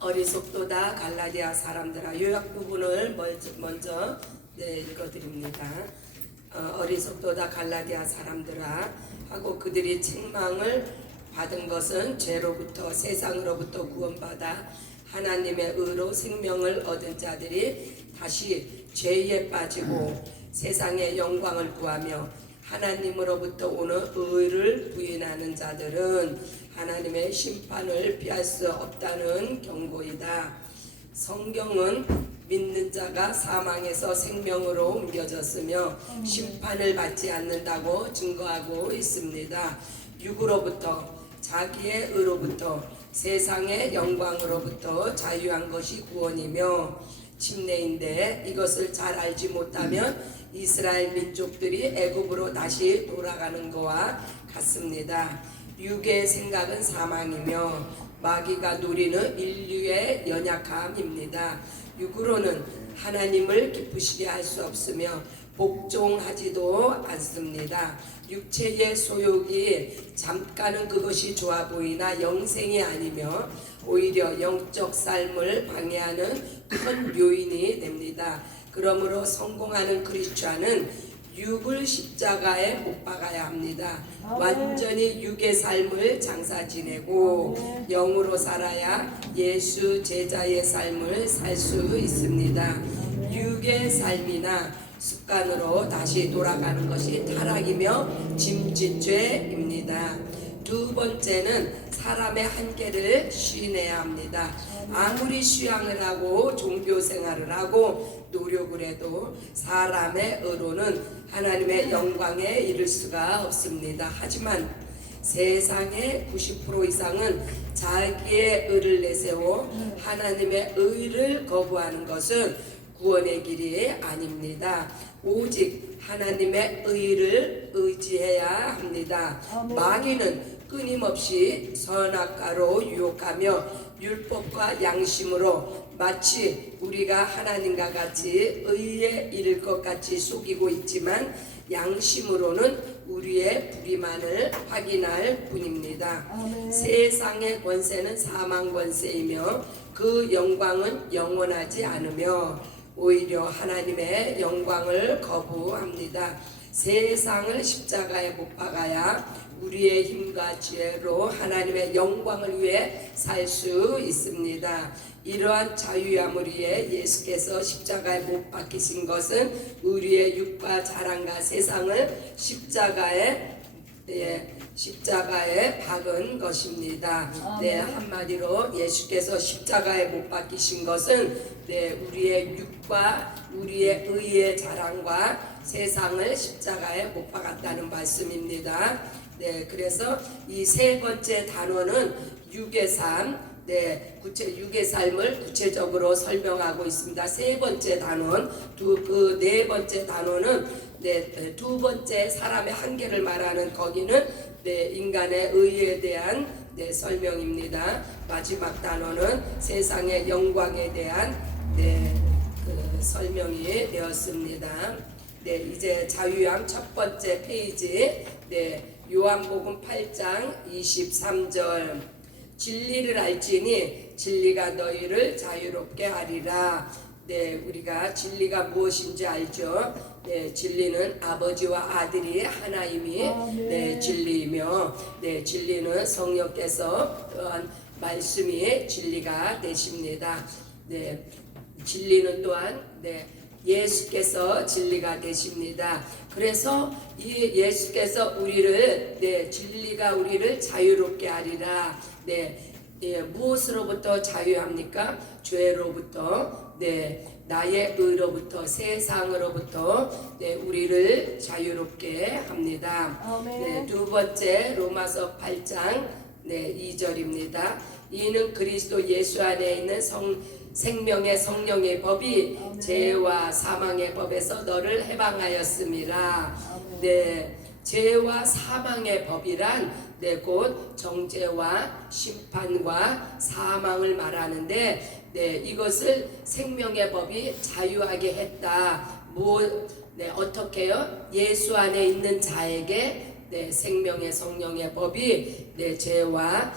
어리석도다 갈라디아 사람들아. 요약 부분을 먼저 읽어드립니다. 어리석도다 갈라디아 사람들아 하고, 그들이 책망을 받은 것은 죄로부터 세상으로부터 구원받아 하나님의 의로 생명을 얻은 자들이 다시 죄에 빠지고 세상의 영광을 구하며 하나님으로부터 오는 의를 부인하는 자들은 하나님의 심판을 피할 수 없다는 경고이다. 성경은 믿는 자가 사망에서 생명으로 옮겨졌으며 심판을 받지 않는다고 증거하고 있습니다. 육으로부터, 자기의 의로부터, 세상의 영광으로부터 자유한 것이 구원이며 침례인데, 이것을 잘 알지 못하면 이스라엘 민족들이 애굽으로 다시 돌아가는 것과 같습니다. 육의 생각은 사망이며 마귀가 누리는 인류의 연약함입니다. 육으로는 하나님을 기쁘시게 할 수 없으며 복종하지도 않습니다. 육체의 소욕이 잠깐은 그것이 좋아 보이나 영생이 아니며 오히려 영적 삶을 방해하는 큰 요인이 됩니다. 그러므로 성공하는 크리스찬은 육을 십자가에 못 박아야 합니다. 완전히 육의 삶을 장사 지내고 영으로 살아야 예수 제자의 삶을 살 수 있습니다. 육의 삶이나 습관으로 다시 돌아가는 것이 타락이며 짐짓죄입니다. 두 번째는 사람의 한계를 쉬내야 합니다. 아무리 수양을 하고 종교 생활을 하고 노력을 해도 사람의 의로는 하나님의 영광에 이를 수가 없습니다. 하지만 세상의 90% 이상은 자기의 의를 내세워 하나님의 의를 거부하는 것은 구원의 길이 아닙니다. 오직 하나님의 의를 의지해야 합니다. 마귀는 끊임없이 선악과로 유혹하며 율법과 양심으로 마치 우리가 하나님과 같이 의에 이를 것 같이 속이고 있지만 양심으로는 우리의 불의만을 확인할 뿐입니다. 세상의 권세는 사망 권세이며 그 영광은 영원하지 않으며 오히려 하나님의 영광을 거부합니다. 세상을 십자가에 못 박아야 우리의 힘과 지혜로 하나님의 영광을 위해 살 수 있습니다. 이러한 자유함을 위해 예수께서 십자가에 못 박히신 것은 우리의 육과 자랑과 세상을 십자가에 박은 것입니다. 한마디로 예수께서 십자가에 못 박히신 것은 우리의 육과 우리의 의의 자랑과 세상을 십자가에 못 박았다는 말씀입니다. 그래서 이 세 번째 단어는 육의 삶, 육의 삶을 구체적으로 설명하고 있습니다. 세 번째 단원, 네 번째 단원은 두 번째 사람의 한계를 말하는 거기는 인간의 의에 대한 설명입니다. 마지막 단원은 세상의 영광에 대한 그 설명이 되었습니다. 이제 자유함 첫 번째 페이지, 요한복음 8장 23절. 진리를 알지니 진리가 너희를 자유롭게 하리라. 우리가 진리가 무엇인지 알죠? 진리는 아버지와 아들이 하나임이 진리이며, 진리는 성령께서 또한 말씀이 진리가 되십니다. 진리는 또한 예수께서 진리가 되십니다. 그래서 이 예수께서 우리를 진리가 우리를 자유롭게 하리라. 무엇으로부터 자유합니까? 죄로부터, 나의 의로부터, 세상으로부터 우리를 자유롭게 합니다. 두 번째 로마서 8장 2절입니다. 이는 그리스도 예수 안에 있는 생명의 성령의 법이 죄와 사망의 법에서 너를 해방하였음이라. 죄와 사망의 법이란 곧 정죄와 심판과 사망을 말하는데, 이것을 생명의 법이 자유하게 했다. 어떻게요? 예수 안에 있는 자에게 생명의 성령의 법이 죄와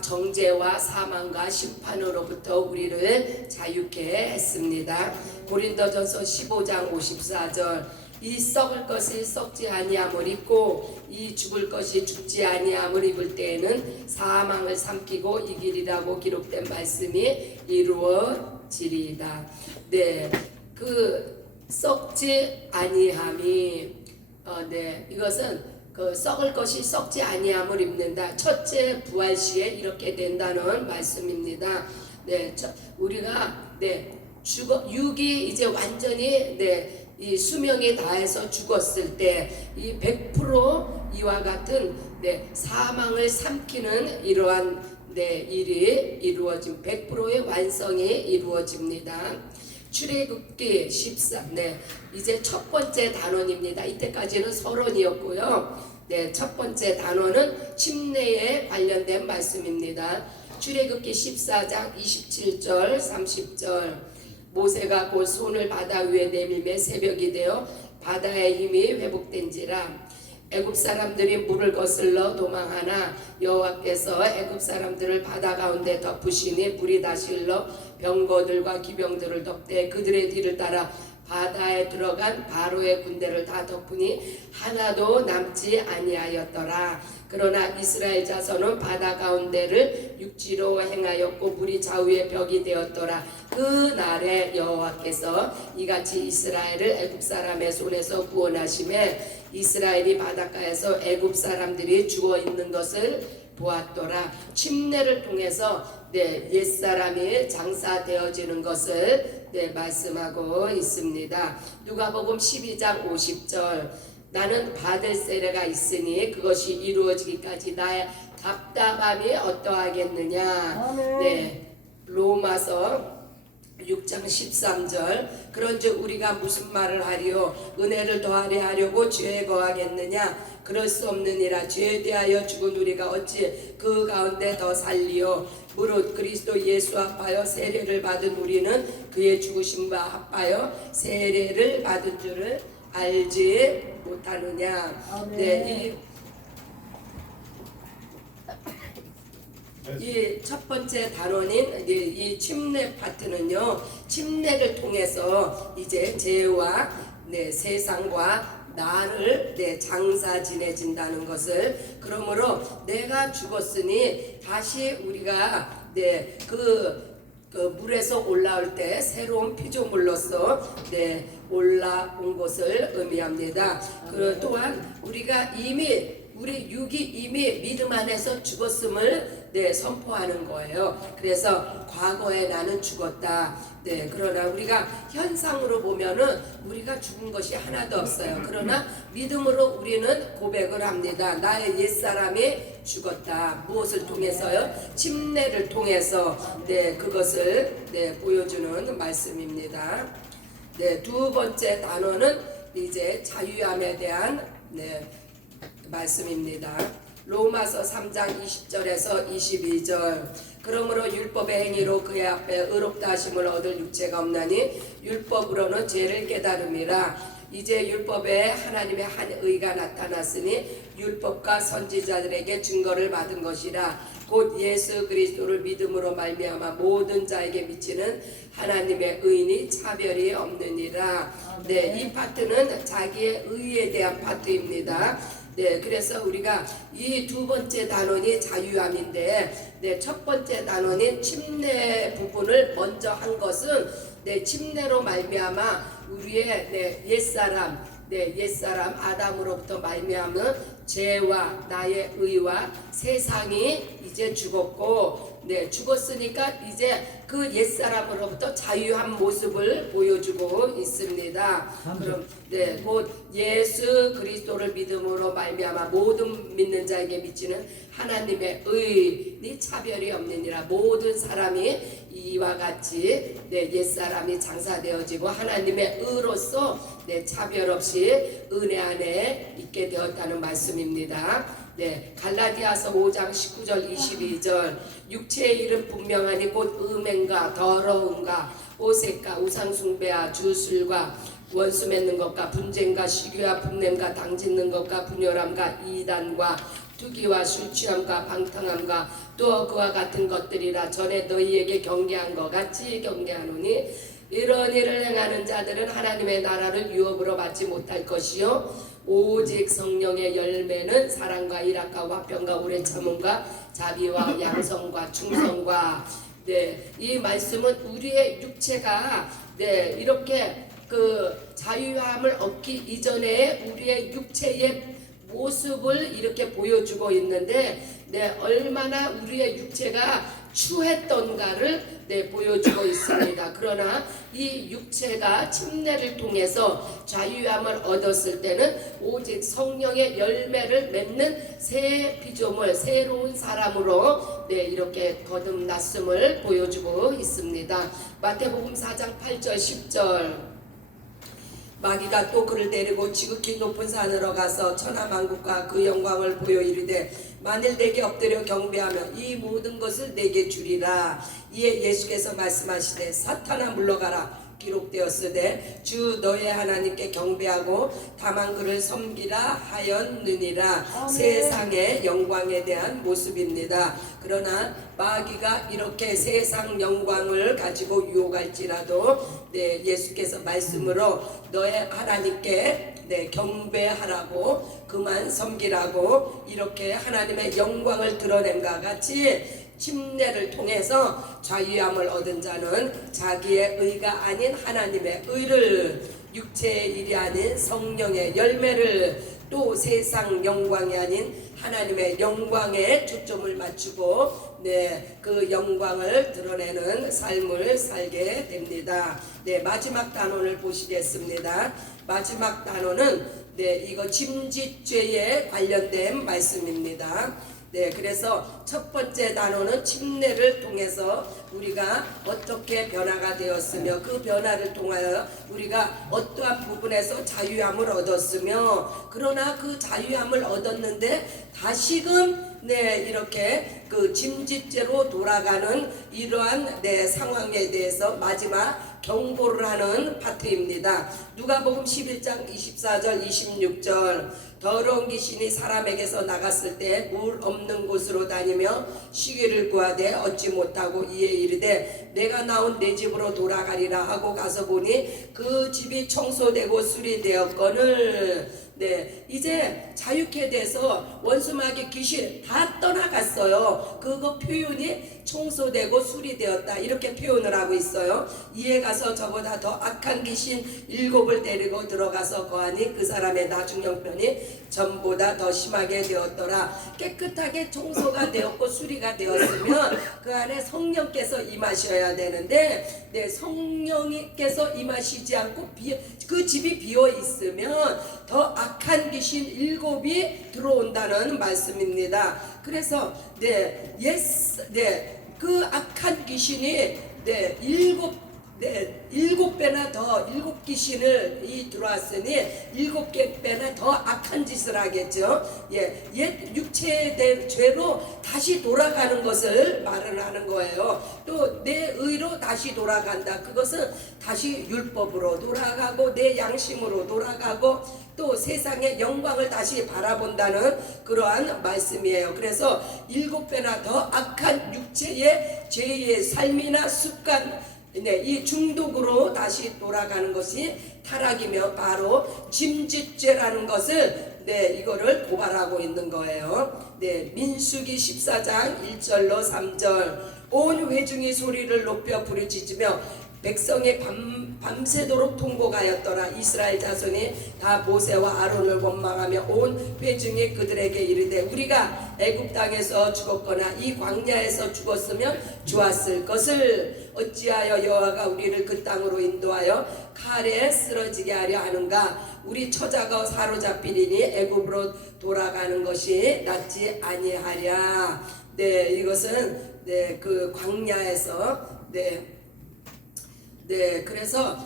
정죄와 사망과 심판으로부터 우리를 자유케 했습니다. 고린도전서 15장 54절 이 썩을 것이 썩지 아니함을 입고 이 죽을 것이 죽지 아니함을 입을 때에는 사망을 삼키고 이기리라고 기록된 말씀이 이루어지리이다. 네, 그 썩지 아니함이 이것은 그 썩을 것이 썩지 아니함을 입는다. 첫째 부활 시에 이렇게 된다는 말씀입니다. 네, 우리가 육이 이제 완전히 이 수명이 다해서 죽었을 때 이 100% 이와 같은 사망을 삼키는 이러한 일이 이루어진 100%의 완성이 이루어집니다. 출애굽기 13 이제 첫 번째 단원입니다. 이때까지는 서론이었고요. 첫 번째 단원은 침례에 관련된 말씀입니다. 출애굽기 14장 27절 30절 모세가 곧 손을 바다 위에 내밀매 새벽이 되어 바다의 힘이 회복된지라 애굽 사람들이 물을 거슬러 도망하나 여호와께서 애굽 사람들을 바다 가운데 덮으시니 물이 다시 흘러 병거들과 기병들을 덮되 그들의 뒤를 따라 바다에 들어간 바로의 군대를 다 덮으니 하나도 남지 아니하였더라. 그러나 이스라엘 자손은 바다 가운데를 육지로 행하였고 물이 좌우의 벽이 되었더라. 그 날에 여호와께서 이같이 이스라엘을 애굽 사람의 손에서 구원하시매 이스라엘이 바닷가에서 애굽 사람들이 죽어 있는 것을 보았더라. 침례를 통해서 옛사람이 장사되어지는 것을 말씀하고 있습니다. 누가복음 12장 50절 나는 받을 세례가 있으니 그것이 이루어지기까지 나의 답답함이 어떠하겠느냐. 로마서 6장 13절 그런즉 우리가 무슨 말을 하리요 은혜를 더하리 하려고 죄에 거하겠느냐 그럴 수 없느니라. 죄에 대하여 죽은 우리가 어찌 그 가운데 더 살리요 무릇 그리스도 예수 합하여 세례를 받은 우리는 그의 죽으심과 합하여 세례를 받은 줄을 알지 못하느냐. 이 첫 번째 단원인 이 침례 파트는요, 침례를 통해서 이제 죄와 세상과 나를 장사 지내진다는 것을, 그러므로 내가 죽었으니 다시 우리가 그 물에서 올라올 때 새로운 피조물로서 올라온 것을 의미합니다. 또한 우리가 이미 우리 육이 이미 믿음 안에서 죽었음을 선포하는 거예요. 그래서 과거에 나는 죽었다. 그러나 우리가 현상으로 보면은 우리가 죽은 것이 하나도 없어요. 그러나 믿음으로 우리는 고백을 합니다. 나의 옛사람이 죽었다. 무엇을 통해서요? 침례를 통해서 그것을 보여주는 말씀입니다. 두 번째 단어는 이제 자유함에 대한 말씀입니다. 로마서 3장 20절에서 22절 그러므로 율법의 행위로 그의 앞에 의롭다 하심을 얻을 육체가 없나니 율법으로는 죄를 깨달음이라. 이제 율법에 하나님의 한 의가 나타났으니 율법과 선지자들에게 증거를 받은 것이라. 곧 예수 그리스도를 믿음으로 말미암아 모든 자에게 미치는 하나님의 의인이 차별이 없느니라. 이 파트는 자기의 의에 대한 파트입니다. 그래서 우리가 이 두 번째 단원이 자유함인데, 첫 번째 단원인 침례 부분을 먼저 한 것은 침례로 말미암아 우리의 옛사람 아담으로부터 말미암은 죄와 나의 의와 세상이 이제 죽었고, 죽었으니까 이제 그 옛사람으로부터 자유한 모습을 보여주고 있습니다. 그럼 곧 예수 그리스도를 믿음으로 말미암아 모든 믿는 자에게 미치는 하나님의 의니 차별이 없느니라. 모든 사람이 이와 같이 옛사람이 장사되어지고 하나님의 의로서 차별 없이 은혜 안에 있게 되었다는 말씀입니다. 갈라디아서 5장 19절 22절 육체의 일은 분명하니 곧 음행과 더러움과 오색과 우상숭배와 주술과 원수 맺는 것과 분쟁과 시기와 분냄과 당짓는 것과 분열함과 이단과 투기와 술 취함과 방탕함과 또 그와 같은 것들이라 전에 너희에게 경계한 것 같이 경계하노니 이런 일을 행하는 자들은 하나님의 나라를 유업으로 받지 못할 것이요 오직 성령의 열매는 사랑과 일악과 화평과 오래 참음과 자비와 양성과 충성과 이 말씀은 우리의 육체가 이렇게 그 자유함을 얻기 이전에 우리의 육체의 모습을 이렇게 보여주고 있는데 얼마나 우리의 육체가 추했던가를 보여주고 있습니다. 그러나 이 육체가 침례를 통해서 자유함을 얻었을 때는 오직 성령의 열매를 맺는 새 피조물, 새로운 사람으로 이렇게 거듭났음을 보여주고 있습니다. 마태복음 4장 8절 10절 마귀가 또 그를 데리고 지극히 높은 산으로 가서 천하만국과 그 영광을 보여 이르되 만일 내게 엎드려 경배하면 이 모든 것을 내게 주리라. 이에 예수께서 말씀하시되 사탄아 물러가라. 기록되었으되 주 너의 하나님께 경배하고 다만 그를 섬기라 하였느니라. 세상의 영광에 대한 모습입니다. 그러나 마귀가 이렇게 세상 영광을 가지고 유혹할지라도 예수께서 말씀으로 너의 하나님께 경배하라고 그만 섬기라고 이렇게 하나님의 영광을 드러낸과 같이 침례를 통해서 자유함을 얻은 자는 자기의 의가 아닌 하나님의 의를 육체의 일이 아닌 성령의 열매를 또 세상 영광이 아닌 하나님의 영광에 초점을 맞추고 그 영광을 드러내는 삶을 살게 됩니다. 마지막 단원을 보시겠습니다. 마지막 단원은 이거 짐짓죄에 관련된 말씀입니다. 그래서 첫 번째 단어는 침례를 통해서 우리가 어떻게 변화가 되었으며 그 변화를 통하여 우리가 어떠한 부분에서 자유함을 얻었으며 그러나 그 자유함을 얻었는데 다시금 이렇게 그 짐짓죄로 돌아가는 이러한 상황에 대해서 마지막 경고를 하는 파트입니다. 누가복음 11장 24절 26절 더러운 귀신이 사람에게서 나갔을 때 물 없는 곳으로 다니며 쉬기를 구하되 얻지 못하고 이에 이르되 내가 나온 내 집으로 돌아가리라 하고 가서 보니 그 집이 청소되고 수리되었거늘 이제 자유케 돼서 원수마귀 귀신 다 떠나갔어요. 그거 표현이 청소되고 수리되었다 이렇게 표현을 하고 있어요. 이에 가서 저보다 더 악한 귀신 7을 데리고 들어가서 거하니 그 사람의 나중 형편이 전보다 더 심하게 되었더라. 깨끗하게 청소가 되었고 수리가 되었으면 그 안에 성령께서 임하셔야 되는데 성령께서 임하시지 않고 그 집이 비어 있으면 더 악한 귀신 7이 들어온다는 말씀입니다. 그래서 그 악한 귀신이 7배나 더 7귀신을 들어왔으니 7배나 더 악한 짓을 하겠죠. 옛 육체의 죄로 다시 돌아가는 것을 말을 하는 거예요. 또 내 의로 다시 돌아간다. 그것은 다시 율법으로 돌아가고 내 양심으로 돌아가고 또 세상의 영광을 다시 바라본다는 그러한 말씀이에요. 그래서 7배나 더 악한 육체의 죄의 삶이나 습관 이 중독으로 다시 돌아가는 것이 타락이며 바로 짐짓죄라는 것을 이거를 고발하고 있는 거예요. 민수기 14장 1절로 3절 온 회중이 소리를 높여 부르짖으며 백성이 밤새도록 통곡하였더라. 이스라엘 자손이 다 모세와 아론을 원망하며 온 회중이 그들에게 이르되 우리가 애굽 땅에서 죽었거나 이 광야에서 죽었으면 좋았을 것을 어찌하여 여호와가 우리를 그 땅으로 인도하여 칼에 쓰러지게 하려 하는가. 우리 처자가 사로잡히리니 애굽으로 돌아가는 것이 낫지 아니하랴. 이것은 그 광야에서 그래서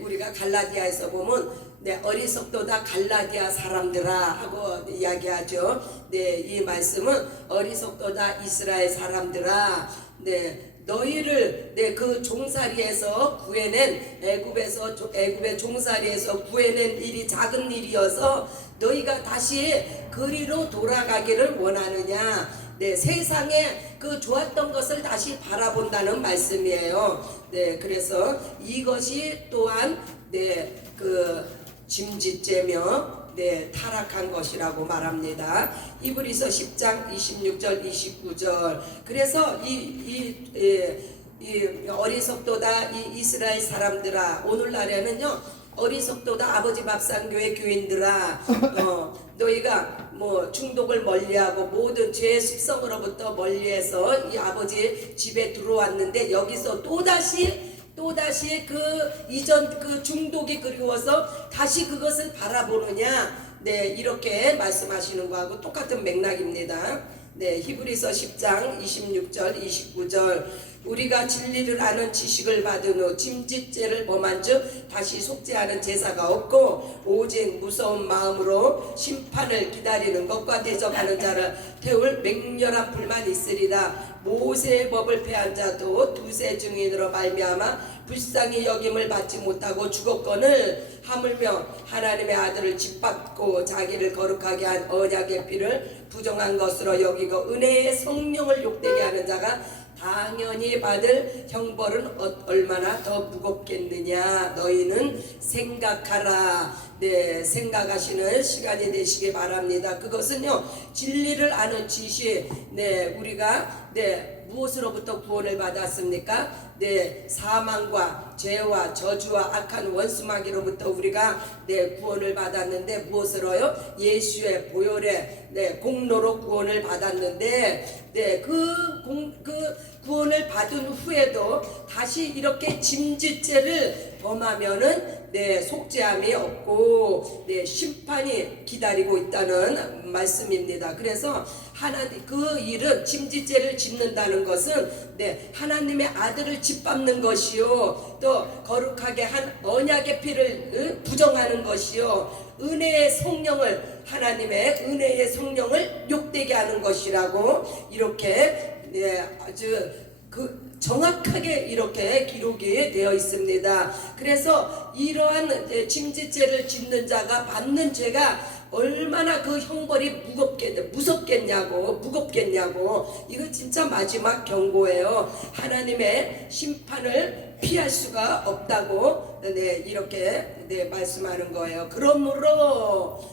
우리가 갈라디아에서 보면 어리석도다 갈라디아 사람들아 하고 이야기하죠. 이 말씀은 어리석도다 이스라엘 사람들아 너희를 그 종살이에서 구해낸 애굽의 종살이에서 구해낸 일이 작은 일이어서 너희가 다시 그리로 돌아가기를 원하느냐. 세상에 그 좋았던 것을 다시 바라본다는 말씀이에요. 그래서 이것이 또한 그 짐짓죄며 타락한 것이라고 말합니다. 히브리서 10장 26절 29절. 그래서 이 어리석도다 이 이스라엘 사람들아, 오늘날에는요 어리석도다 아버지 밥상교회 교인들아, 너희가 뭐 중독을 멀리하고 모든 죄의 습성으로부터 멀리해서 이 아버지 집에 들어왔는데 여기서 또다시 그 이전 그 중독이 그리워서 다시 그것을 바라보느냐. 이렇게 말씀하시는 거하고 똑같은 맥락입니다. 히브리서 10장 26절 29절. 우리가 진리를 아는 지식을 받은 후 짐짓죄를 범한 즉 다시 속죄하는 제사가 없고 오직 무서운 마음으로 심판을 기다리는 것과 대적하는 자를 태울 맹렬한 불만 있으리라. 모세의 법을 폐한 자도 두세 증인으로 말미암아 불쌍히 여김을 받지 못하고 죽었거늘 하물며 하나님의 아들을 짓밟고 자기를 거룩하게 한 언약의 피를 부정한 것으로 여기고 은혜의 성령을 욕되게 하는 자가 당연히 받을 형벌은 얼마나 더 무겁겠느냐. 너희는 생각하라. 생각하시는 시간이 되시기 바랍니다. 그것은요 진리를 아는 지식. 우리가 무엇으로부터 구원을 받았습니까? 사망과 죄와 저주와 악한 원수마귀로부터 우리가 구원을 받았는데 무엇으로요? 예수의 보혈의 공로로 구원을 받았는데 그 구원을 받은 후에도 다시 이렇게 짐짓죄를 범하면은 속죄함이 없고 심판이 기다리고 있다는 말씀입니다. 그래서 하나님 그 일은 짐짓죄를 짓는다는 것은 하나님의 아들을 짓밟는 것이요 또 거룩하게 한 언약의 피를 부정하는 것이요 은혜의 성령을 하나님의 은혜의 성령을 욕되게 하는 것이라고 이렇게 아주 정확하게 이렇게 기록이 되어 있습니다. 그래서 이러한 짐짓죄를 짓는 자가 받는 죄가 얼마나 그 형벌이 무겁겠냐고. 이거 진짜 마지막 경고예요. 하나님의 심판을 피할 수가 없다고 이렇게 말씀하는 거예요. 그러므로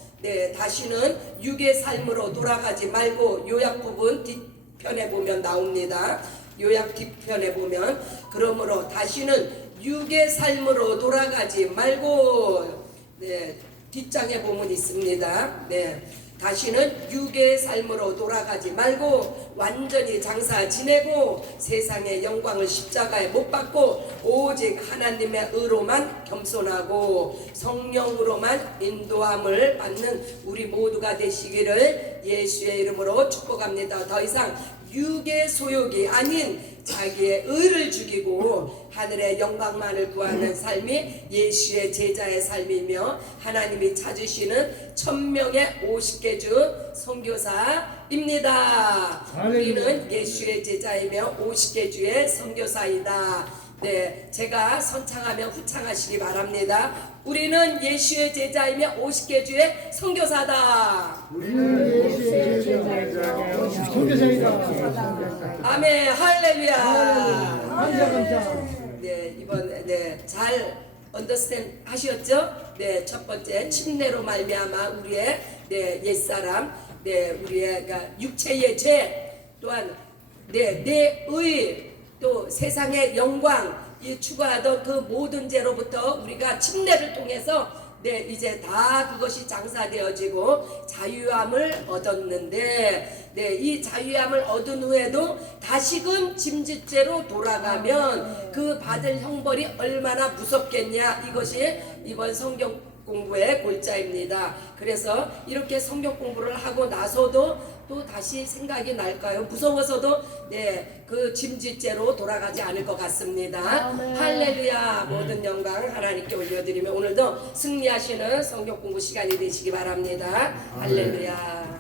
다시는 육의 삶으로 돌아가지 말고, 요약 부분 뒷편에 보면 나옵니다. 요약 뒷편에 보면 그러므로 다시는 육의 삶으로 돌아가지 말고, 뒷장에 보면 있습니다. 다시는 육의 삶으로 돌아가지 말고 완전히 장사 지내고 세상의 영광을 십자가에 못 박고 오직 하나님의 의로만 겸손하고 성령으로만 인도함을 받는 우리 모두가 되시기를 예수의 이름으로 축복합니다. 더 이상 육의 소욕이 아닌 자기의 의를 죽이고 하늘의 영광만을 구하는 삶이 예수의 제자의 삶이며 하나님이 찾으시는 1000명의 50개주 선교사입니다. 우리는 예수의 제자이며 50개주의 선교사이다. 제가 선창하면 후창하시기 바랍니다. 우리는 예수의 제자이며 50개주의 선교사다. 우리는 예수의 제자이며 선교사이다. 아멘. 할렐루야. 감사. 이번 잘 언더스탠드 하셨죠? 첫 번째 침례로 말미암아 우리의 옛사람, 우리의 육체의 죄, 또한 내 의, 또 세상의 영광 이 추구하던 그 모든 죄로부터 우리가 침례를 통해서 이제 다 그것이 장사되어지고 자유함을 얻었는데 이 자유함을 얻은 후에도 다시금 짐짓죄로 돌아가면 그 받을 형벌이 얼마나 무섭겠냐. 이것이 이번 성경 공부의 골자입니다. 그래서 이렇게 성경 공부를 하고 나서도 또 다시 생각이 날까요? 무서워서도 그 짐짓죄로 돌아가지 않을 것 같습니다. 아멘. 할렐루야. 모든 영광 하나님께 올려드리며 오늘도 승리하시는 성경 공부 시간이 되시기 바랍니다. 할렐루야.